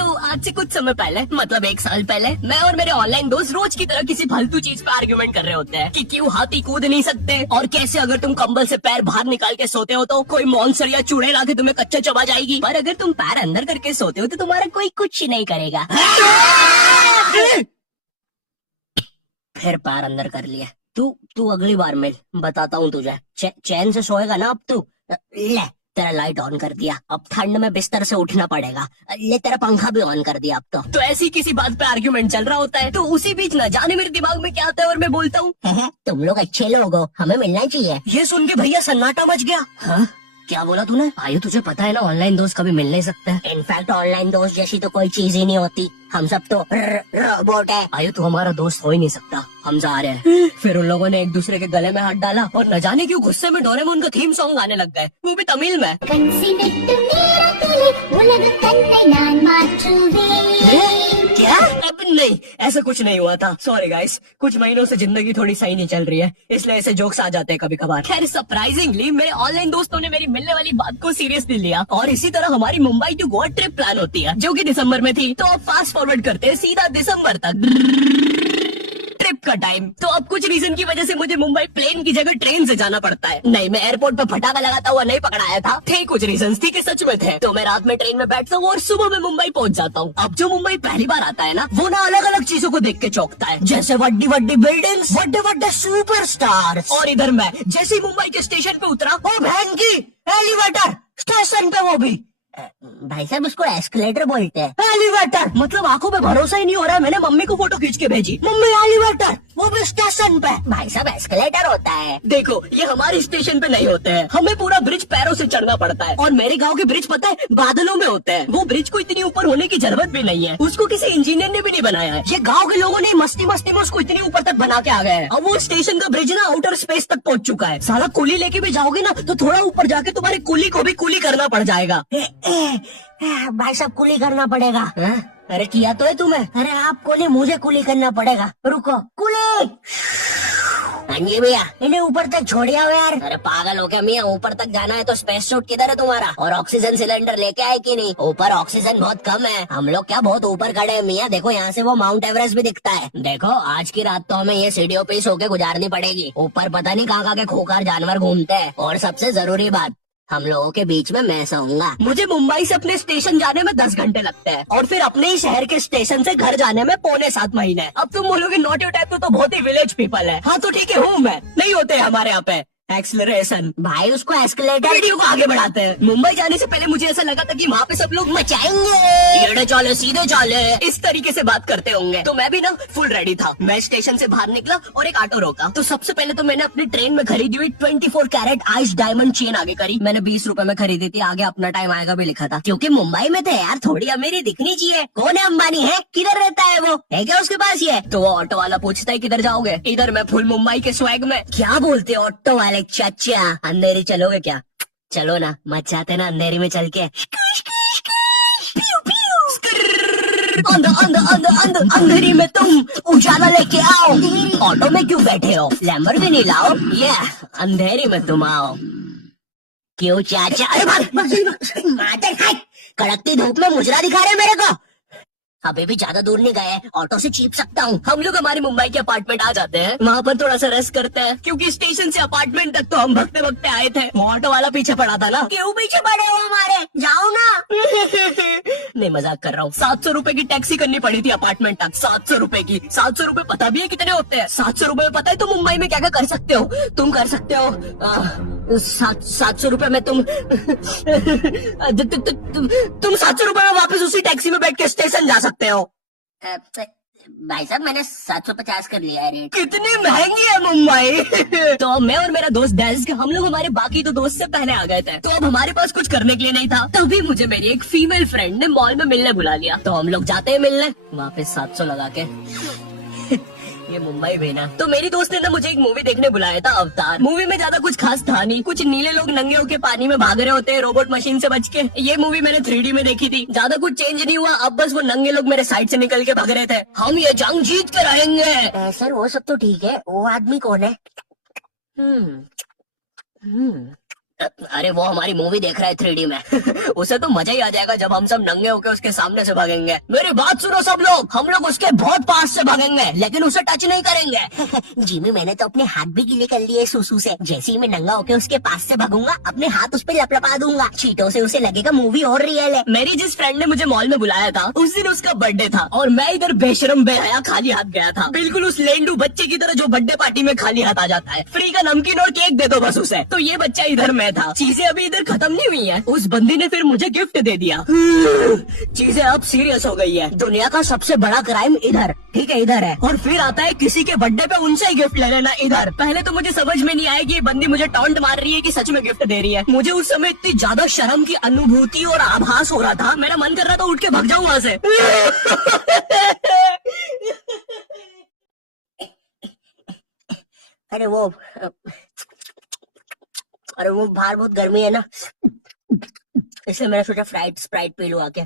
तो आज से कुछ समय पहले, मतलब 1 साल पहले, मैं और मेरे ऑनलाइन दोस्त रोज की तरह किसी फालतू चीज पे आर्ग्यूमेंट कर रहे होते हैं कि क्यों हाथी कूद नहीं सकते, और कैसे अगर तुम कंबल से पैर बाहर निकाल के सोते हो तो कोई मॉन्स्टर या चूड़े लाके तुम्हें कच्चा चबा जाएगी, पर अगर तुम पैर अंदर करके सोते हो तो तुम्हारा कोई कुछ नहीं करेगा। फिर पैर अंदर कर लिया। तू अगली बार मिल, बताता हूँ तुझे। चैन से सोएगा ना अब तू। ले तेरा लाइट ऑन कर दिया, अब ठंड में बिस्तर से उठना पड़ेगा। ले तेरा पंखा भी ऑन कर दिया अब तो ऐसी किसी बात पे आर्ग्यूमेंट चल रहा होता है, तो उसी बीच न जाने मेरे दिमाग में क्या आता है और मैं बोलता हूँ, तुम लोग अच्छे लोग हो, हमें मिलना चाहिए। ये सुन के भैया सन्नाटा मच गया। हाँ क्या बोला तूने? आयु तुझे पता है ना ऑनलाइन दोस्त कभी मिल नहीं सकते। इनफैक्ट ऑनलाइन दोस्त जैसी तो कोई चीज ही नहीं होती, हम सब तो रोबोट है। आयु तू हमारा दोस्त हो ही नहीं सकता, हम जा रहे हैं। फिर उन लोगों ने एक दूसरे के गले में हाथ डाला और न जाने क्यों गुस्से में डोरेमोन का थीम सॉन्ग गाने लग गए, वो भी तमिल में। क्या? अब नहीं, ऐसा कुछ नहीं हुआ था। सॉरी गाइस, कुछ महीनों से जिंदगी थोड़ी सही नहीं चल रही है, इसलिए ऐसे जोक्स आ जाते हैं कभी कभार। खैर सरप्राइजिंगली मेरे ऑनलाइन दोस्तों ने मेरी मिलने वाली बात को सीरियसली लिया और इसी तरह हमारी Mumbai to Goa trip plan होती है, जो कि दिसंबर में थी। तो अब फास्ट फॉरवर्ड करते हैं सीधा दिसंबर तक ट्रिप का टाइम। तो अब कुछ रीजन की वजह से मुझे मुंबई प्लेन की जगह ट्रेन से जाना पड़ता है। नहीं, मैं एयरपोर्ट पे फटाका लगाता हुआ नहीं पकड़ाया था, थे कुछ रीजंस, थी कि सच में थे। तो मैं रात में ट्रेन में बैठता हूँ और सुबह में मुंबई पहुंच जाता हूँ। अब जो मुंबई पहली बार आता है ना, वो ना अलग अलग चीजों को देख के चौंकता है, जैसे वड्डी वड्डी बिल्डिंग्स, वड्डे वड्डे सुपरस्टार्स। और इधर मैं जैसे ही मुंबई के स्टेशन पे उतरा, ओ बहन की एलिवेटर स्टेशन पे, वो भी भाई साहब उसको एस्केलेटर बोलते हैं। एलिवेटर मतलब आंखों पे भरोसा ही नहीं हो रहा है। मैंने मम्मी को फोटो खींच के भेजी, मम्मी एलिवेटर, वो भी स्टेशन पे। भाई साहब एस्केलेटर होता है। देखो ये हमारे स्टेशन पे नहीं होते हैं, हमें पूरा ब्रिज पैरों से चढ़ना पड़ता है। और मेरे गांव के ब्रिज पता है बादलों में होते हैं। वो ब्रिज को इतनी ऊपर होने की जरूरत भी नहीं है, उसको किसी इंजीनियर ने भी नहीं बनाया है। ये गाँव के लोगों ने मस्ती मस्ती में उसको इतनी ऊपर तक बना के आ गए हैं। अब वो स्टेशन का ब्रिज ना आउटर स्पेस तक पहुंच चुका है। साला कुली लेके भी जाओगे ना तो थोड़ा ऊपर जाके तुम्हारे कुली को भी कुली करना पड़ जाएगा। भाई साहब कुली करना पड़ेगा। अरे किया तो है तुम्हें। अरे आप कुली, मुझे कुली करना पड़ेगा। रुको कुली। हाँ जी भैया, इन्हें ऊपर तक छोड़िया यार। अरे पागल हो क्या मियाँ, ऊपर तक जाना है तो स्पेस सूट किधर है तुम्हारा? और ऑक्सीजन सिलेंडर लेके आए कि नहीं? ऊपर ऑक्सीजन बहुत कम है, हम लोग क्या बहुत ऊपर खड़े हैं मियाँ। देखो यहाँ से वो माउंट एवरेस्ट भी दिखता है। देखो आज की रात तो हमें ये सीढ़ियों पे सो के गुजारनी पड़ेगी। ऊपर पता नहीं कहाँ के खूंखार जानवर घूमते हैं। और सबसे जरूरी बात, हम लोगों के बीच में मैं सोऊंगा। मुझे मुंबई से अपने स्टेशन जाने में 10 घंटे लगते हैं और फिर अपने ही शहर के स्टेशन से घर जाने में 6.25 महीने। अब तुम बोलोगे नॉट योर टाइप, तो बहुत ही विलेज पीपल है। हाँ तो ठीक है, हूँ मैं, नहीं होते हमारे यहाँ पे एक्सेलरेशन। भाई उसको एस्केलेटर। वीडियो को आगे बढ़ाते हैं। मुंबई जाने से पहले मुझे ऐसा लगा था कि वहाँ पे सब लोग मचाएंगे, चले सीधे चले, इस तरीके से बात करते होंगे। तो मैं भी ना फुल रेडी था। मैं स्टेशन से बाहर निकला और एक ऑटो रोका। तो सबसे पहले तो मैंने अपनी ट्रेन में खरीदी हुई 24 कैरेट आइस डायमंड चेन आगे करी। मैंने 20 रुपए में खरीदी थी, आगे अपना टाइम आएगा भी लिखा था, क्योंकि मुंबई में थे यार, थोड़ी अमीरी दिखनी चाहिए। कौन है अंबानी? है किधर रहता है वो? है क्या उसके पास? ये तो वो ऑटो वाला पूछता है किधर जाओगे? इधर मैं फुल मुंबई के स्वैग में। क्या बोलते ऑटो वाले चाचा, अंधेरी चलोगे क्या? चलो ना, मत जाते ना अंधेरी में चल के। अंधेरी में तुम उजाला लेके आओ। ऑटो में क्यों बैठे हो? लैम्बोर्गिनी लाओ। ये अंधेरी में तुम आओ। क्यों चाचा? अरे माता कड़कती धूप में मुजरा दिखा रहे मेरे को। अभी भी ज्यादा दूर नहीं गए, ऑटो से चीप सकता हूँ। हम लोग हमारे मुंबई के अपार्टमेंट आ जाते हैं, वहाँ पर थोड़ा सा रेस्ट करते हैं, क्योंकि स्टेशन से अपार्टमेंट तक तो हम भगते भगते आए थे। वो ऑटो वाला पीछे पड़ा था ना। क्यों पीछे पड़े हो हमारे? जाओ ना। नहीं मजाक कर रहा हूँ। 700 रुपए की टैक्सी करनी पड़ी थी अपार्टमेंट तक। 700 रुपए की। 700 रुपए पता भी है कितने होते हैं? 700 रुपए में पता है तुम मुंबई में क्या क्या कर सकते हो? तुम कर सकते हो 700 रुपए में तुम 700 रुपए में वापस उसी टैक्सी में बैठ के स्टेशन जा सकते हो। भाई साहब मैंने 750 कर लिया है रेट। कितनी महंगी है मुंबई। तो मैं और मेरा दोस्त डेस्क, हम लोग हमारे बाकी तो दोस्त से पहले आ गए थे। तो अब हमारे पास कुछ करने के लिए नहीं था। तभी मुझे मेरी एक फीमेल फ्रेंड ने मॉल में मिलने बुला लिया। तो हम लोग जाते हैं मिलने, वहाँ पे 700 लगा के। ये मुंबई भी ना। तो मेरी दोस्त ने ना मुझे एक मूवी देखने बुलाया था, अवतार। मूवी में ज्यादा कुछ खास था नहीं, कुछ नीले लोग नंगे होके पानी में भाग रहे होते हैं रोबोट मशीन से बच के। ये मूवी मैंने 3D में देखी थी, ज्यादा कुछ चेंज नहीं हुआ। अब बस वो नंगे लोग मेरे साइड से निकल के भाग रहे थे। हम ये जंग जीत कर आएंगे। सर वो सब तो ठीक है, वो आदमी कौन है? अरे वो हमारी मूवी देख रहा है 3D में। उसे तो मजा ही आ जाएगा जब हम सब नंगे होकर उसके सामने से भागेंगे। मेरी बात सुनो सब लोग, हम लोग उसके बहुत पास से भागेंगे लेकिन उसे टच नहीं करेंगे। जिमी मैंने तो अपने हाथ भी गीले कर लिए सुसु से। जैसे ही मैं नंगा होकर उसके पास से भागूंगा अपने हाथ उस पर लपलपा दूंगा। चीटों से उसे लगेगा मूवी और रियल है। मेरी जिस फ्रेंड ने मुझे मॉल में बुलाया था उस दिन उसका बर्थडे था और मैं इधर बेशरम बेहया खाली हाथ गया था, बिल्कुल उस लेंडू बच्चे की तरह जो बर्थडे पार्टी में खाली हाथ आ जाता है। फ्री का नमकीन और केक दे दो बस उसे। तो ये बच्चा इधर मैं था। चीजें अभी इधर खत्म नहीं हुई हैं। उस बंदी ने फिर मुझे गिफ्ट दे दिया। चीजें अब सीरियस हो गई है। दुनिया का सबसे बड़ा क्राइम इधर, ठीक है इधर है, और फिर आता है किसी के बर्थडे पे उनसे ही गिफ्ट ले लेना इधर। पहले तो मुझे समझ में नहीं आया कि ये बंदी मुझे टॉन्ट मार रही है कि सच में गिफ्ट दे रही है। मुझे उस समय इतनी ज्यादा शर्म की अनुभूति और आभास हो रहा था, मेरा मन कर रहा था उठ के भाग जाऊं वहां से। अरे वो बाहर बहुत गर्मी है ना, इसलिए मैंने सोचा स्प्राइट पी लूं आके।